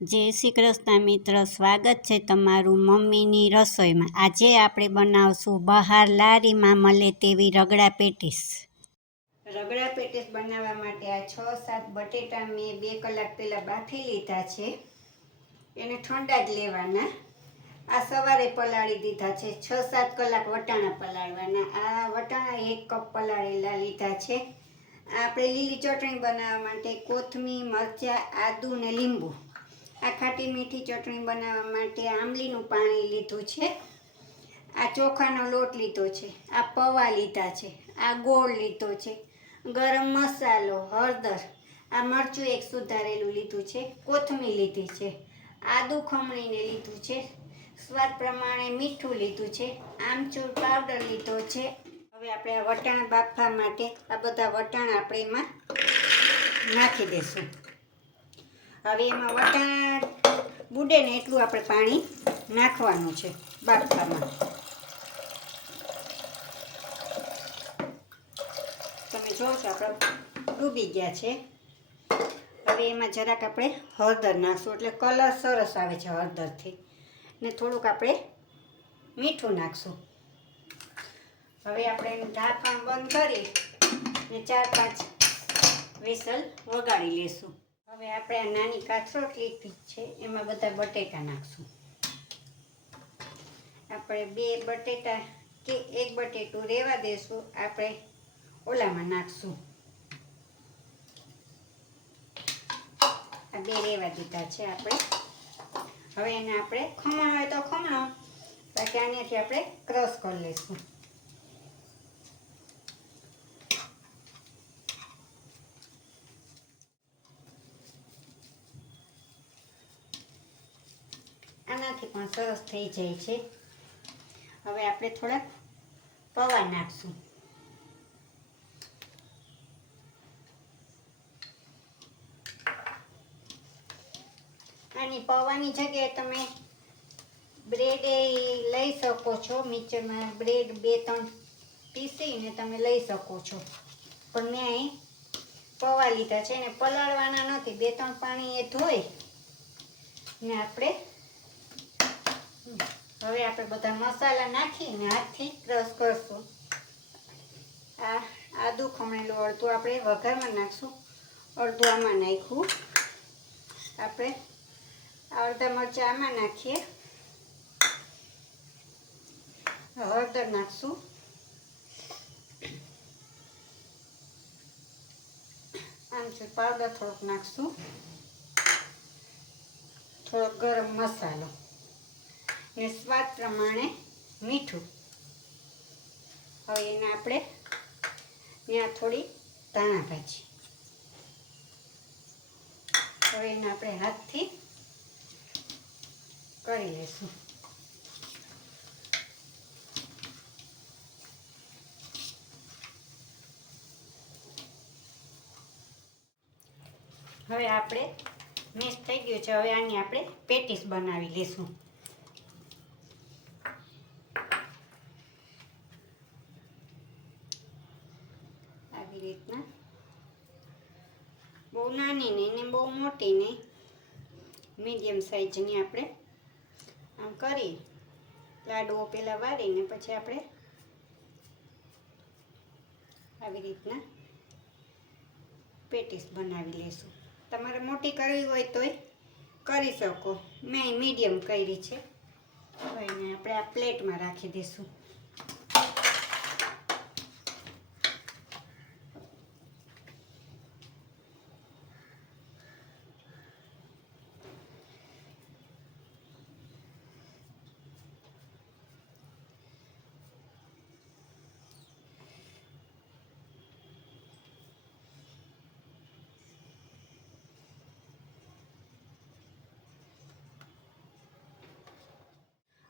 જય શ્રી કૃષ્ણ મિત્ર, સ્વાગત છે તમારું મમ્મીની રસોઈમાં। આજે આપણે બનાવશું બહાર લારીમાં મળે તેવી રગડા પેટીસ। રગડા પેટીસ બનાવવા માટે આ 6-7 બટેટા મેં 2 કલાક પહેલાં બાફી લીધા છે। એને ઠંડા જ લેવાના। આ સવારે પલાળી દીધા છે। 6-7 કલાક વટાણા પલાળવાના। આ વટાણા 1 કપ પલાળેલા લીધા છે। આપણે લીલી ચટણી બનાવવા માટે કોથમીર, મરચાં, આદુ ને લીંબુ। આ ખાટી મીઠી ચટણી બનાવવા માટે આંબલીનું પાણી લીધું છે। આ ચોખાનો લોટ લીધો છે। આ પૌવા લીધા છે। આ ગોળ લીધો છે। ગરમ મસાલો, હળદર, આ મરચું 1 સુધારેલું લીધું છે। કોથમીર લીધી છે। આદુ ખમણીને લીધું છે। સ્વાદ પ્રમાણે મીઠું લીધું છે। આમચૂર પાવડર લીધો છે। હવે આપણે આ વટાણા બાફવા માટે આ બધા વટાણા આપણે એમાં નાખી દઈશું। હવે એમાં વટાણા બુડે ને એટલું આપણે પાણી નાખવાનું છે બાફવામાં। તમે જો છો આપણે ડૂબી ગયા છે। હવે એમાં જરાક આપણે હળદર નાખશું એટલે કલર સરસ આવે છે હળદરથી, ને થોડુંક આપણે મીઠું નાખશું। હવે આપણે ઢાંકણ બંધ કરી ને 4-5 વિસલ વગાડી લેશું। હવે આપણે આ નાની કાથરોટ લીધી છે એમાં બધા બટેટા નાખશું। આપણે 2 બટેટા કે 1 બટેટું રહેવા દેશું, આપણે ઓલામાં નાખશું। આ 2 રહેવા દીધા છે આપણે। હવે એને આપણે ખમણ હોય તો ખમણો, બાકી આનાથી આપણે ક્રશ કરી લઈશું। આનાથી પણ સરસ થઈ જાય છે। હવે આપણે થોડાક પૌવા નાખશું। આની પૌવાની જગ્યાએ તમે બ્રેડ લઈ શકો છો। મિક્સરમાં બ્રેડ 2-3 પીસીને તમે લઈ શકો છો, પણ મેં અહીં પૌવા લીધા છે ને પલાળવાના નથી। 2-3 પાણી એ ધોઈ ને આપણે હવે આપણે બધા મસાલા નાખીને હાથથી ક્રશ કરશું। આ આદુ ખમણેલું અડધું આપણે વઘારમાં નાખશું, અડધું આમાં નાખ્યું। આપણે અડધા મરચાં આમાં નાખીએ, હળદર નાખશું, આમચૂર પાવડર થોડોક નાખશું, થોડોક ગરમ મસાલો ને સ્વાદ પ્રમાણે મીઠું। હવે એને આપણે ત્યાં થોડી ધાણા ભાજી, હવે એને આપણે હાથથી કરી લઈશું। હવે આપણે મિક્સ થઈ ગયું છે। હવે આની આપણે પેટીસ બનાવી લઈશું। આવી રીતના બહુ નાની નહીં ને બહુ મોટી નહીં, મીડિયમ સાઈઝની આપણે આમ કરી લાડુઓ પહેલાં વાળીને પછી આપણે આવી રીતના પેટીસ બનાવી લઈશું। તમારે મોટી કરવી હોય તોય કરી શકો, મેં મીડિયમ કરી છે। હવે એને આપણે આ પ્લેટમાં રાખી દઈશું।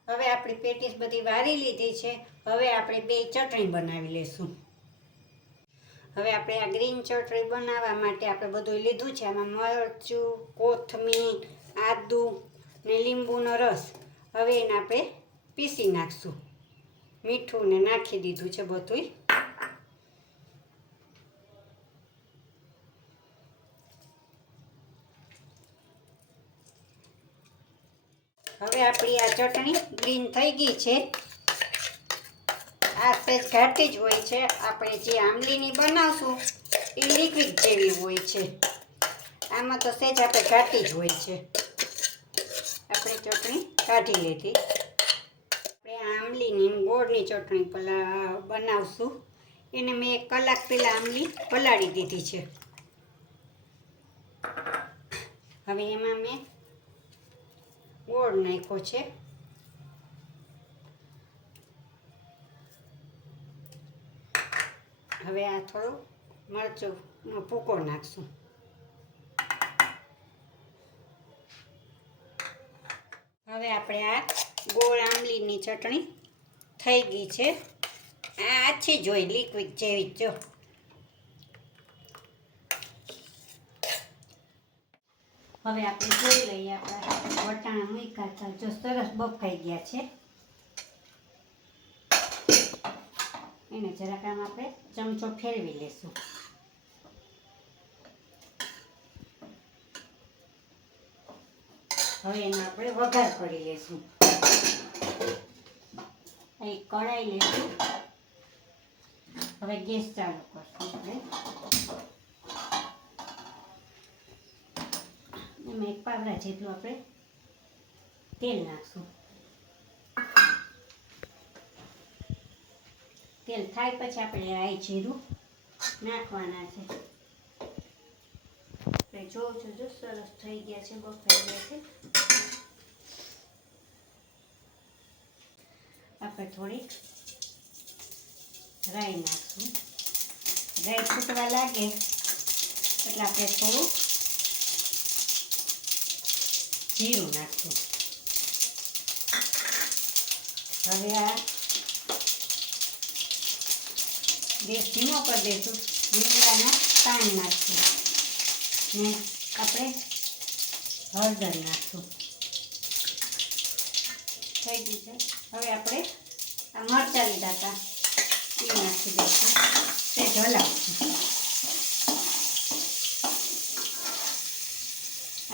હવે આપણી પેટીસ બધી વારી લીધી છે। હવે આપણે 2 ચટણી બનાવી લઈશું। હવે આપણે આ ગ્રીન ચટણી બનાવવા માટે આપણે બધું લીધું છે। આમાં મરચું, કોથમીર, આદુ ને લીંબુનો રસ। હવે એને આપણે પીસી નાખશું। મીઠું ને નાખી દીધું છે બધું। હવે આપણી આ ચટણી ગ્રીન થઈ ગઈ છે. આ સહેજ ઘાટી જ હોય છે. આપણે જે આંબલીની બનાવશું એ લિક્વિડ જેવી હોય છે. આમાં તો સહેજ આપણે ઘાટી જ હોય છે. આપણે ચટણી કાઢી લીધી. આપણે આંબલીની ગોળની ચટણી બનાવશું. એને મેં 1 કલાક પહેલાં આંબલી પલાળી દીધી છે. હવે એમાં મેં ગોળ નાખ્યો છે. હવે આ થોડો મરચુંનો ભૂકો નાખશું. હવે આપણે આ ગોળ આંબલીની ચટણી થઈ ગઈ છે. આ આછી જ હોય, લિક્વિડ જેવી જ. જો હવે આપણે જોઈ લઈએ. આપણા વટાણા મૂક્યા હતા, જો સરસ બફાઈ ગયા છે. એને જરાક આમ આપણે ચમચો ફેરવી લેશું. હવે એનો આપણે વઘાર કરી લેશું. એક કઢાઈ લેશું. હવે ગેસ ચાલુ કરશું. આપણે એમાં 1 પાવડા જેટલું આપણે તેલ નાખશું. તેલ થાય પછી આપણે રાઈ જીરું નાખવાના છે. આપણે જોઉં છું, જો સરસ થઈ ગયા છે, બફાઈ ગયા છે. આપણે થોડી રાઈ નાખશું. રાઈ ફૂટવા લાગે એટલે આપણે થોડું જીરું નાખશું. હવે આ ગેસ ધીમો કરી દઈશું. લીમડાના પાન નાખશું ને આપણે હળદર નાખશું. થઈ ગયું છે. હવે આપણે આ મરચાં લીધા હતા એ નાખી દઈશું. તે હલાવશું.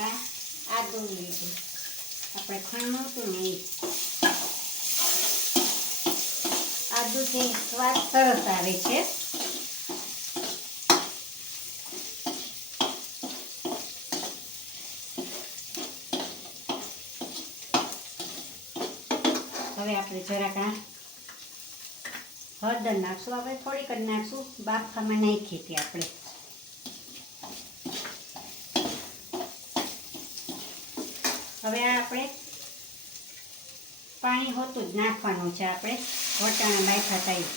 આ આદું લીધું આપણે ખાણું હતું ને એ. આદુથી સ્વાદ સરસ આવે છે. હવે આપણે જરાક આ હળદર નાખશું. આપણે થોડીક જ નાખશું, બાફામાં નાખી હતી આપણે. હવે આ આપણે પાણી હોતું જ નાખવાનું છે. આપણે વટાણા બાફા થાય.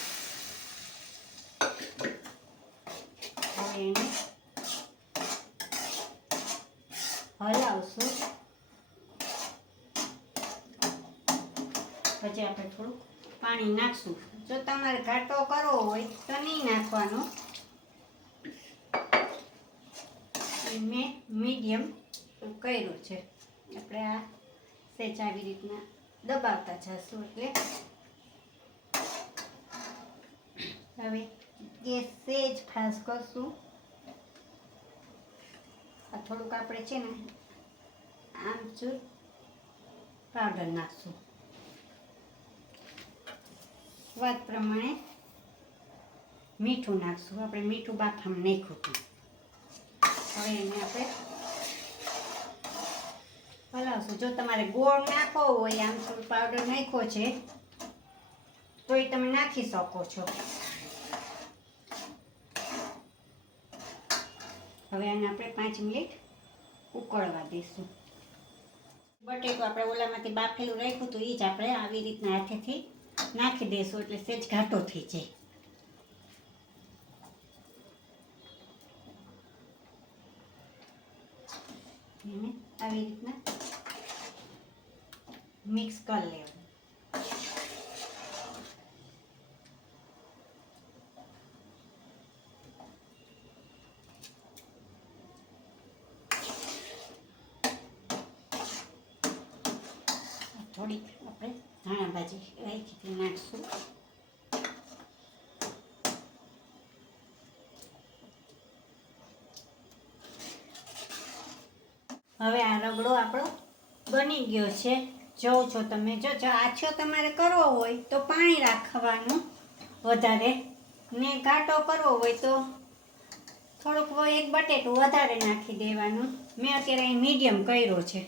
હવે એને હલાવશું. પછી આપણે થોડું પાણી નાખશું. જો તમારે ઘાટો કરવો હોય તો નહીં નાખવાનો. મેં મીડિયમ કર્યું છે. આપણે આ સહેજ આવી રીતના દબાવતા જશું. એટલે હવે ગેસ સહેજ ફાસ્ટ કરશું. આ થોડુંક આપણે છે ને આમચૂર પાવડર નાખશું. સ્વાદ પ્રમાણે મીઠું નાખશું. આપણે મીઠું બાફામાં નાખ્યું હતું. હવે એને આપણે હલાવશું. જો તમારે ગોળ નાખવો હોય, આમચૂર પાવડર નાખ્યો છે તો એ તમે નાખી શકો છો. હવે આને આપણે 5 મિનિટ ઉકળવા દઈશું. બટેકું આપણે ઓલામાંથી બાફેલું રાખ્યું હતું એ જ આપણે આવી રીતના હાથેથી નાખી દઈશું. એટલે સહેજ ઘાટો થઈ જાય. એને આવી રીતના મિક્સ કરી લેવાનું. થોડીક આપણે ધાણા ભાજી રાખી નાખશું. હવે આ રગડો આપણો બની ગયો છે. જોવો છો તમે, જો આછો તમારે કરવો હોય તો પાણી રાખવાનું વધારે, ને ઘાટો કરવો હોય તો થોડુંક એક બટેટું વધારે નાખી દેવાનું. મેં અત્યારે અહીં મીડિયમ કર્યો છે.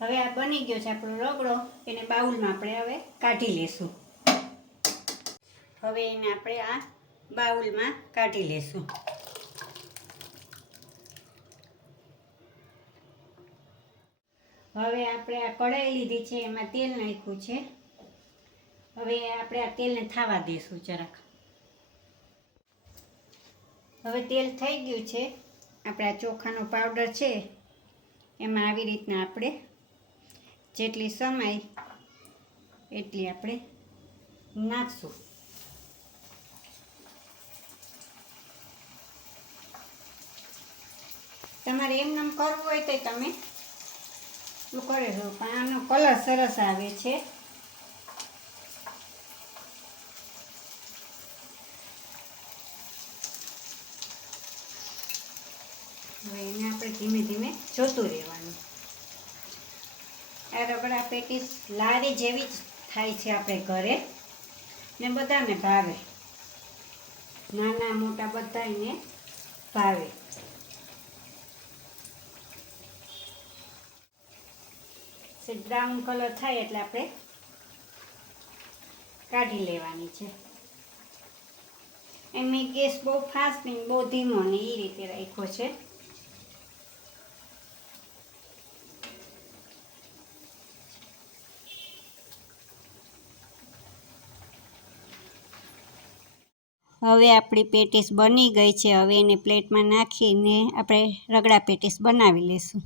હવે આ બની ગયો છે આપણો રગડો. એને બાઉલમાં આપણે હવે કાઢી લેશું. હવે એને આપણે આ બાઉલમાં કાઢી લેશું. હવે આપણે આ કઢાઈ લીધી છે, એમાં તેલ નાખ્યું છે. હવે આપણે આ તેલને થાવા દઈશું જરાક. હવે તેલ થઈ ગયું છે. આપણે આ ચોખાનો પાવડર છે એમાં આવી રીતના આપણે જેટલી સમાય એટલી આપણે નાખશું. તમારે એમને કરવું હોય તો તમે શું કરે છો, પણ આનો કલર સરસ આવે છે. હવે એને આપણે ધીમે ધીમે જોતું રહેવાનું. આ રગડા પેટીસ લારી જેવી જ થાય છે આપણે ઘરે, ને બધાને ભાવે, નાના મોટા બધાને ભાવે. બ્રાઉન કલર થાય એટલે આપણે કાઢી લેવાની છે. એમ ગેસ બહુ ફાસ્ટ નહીં, બહુ ધીમો નહીં, એ રીતે રાખ્યો છે. હવે આપણી પેટીસ બની ગઈ છે. હવે એને પ્લેટમાં નાખીને આપણે રગડા પેટીસ બનાવી લેશું.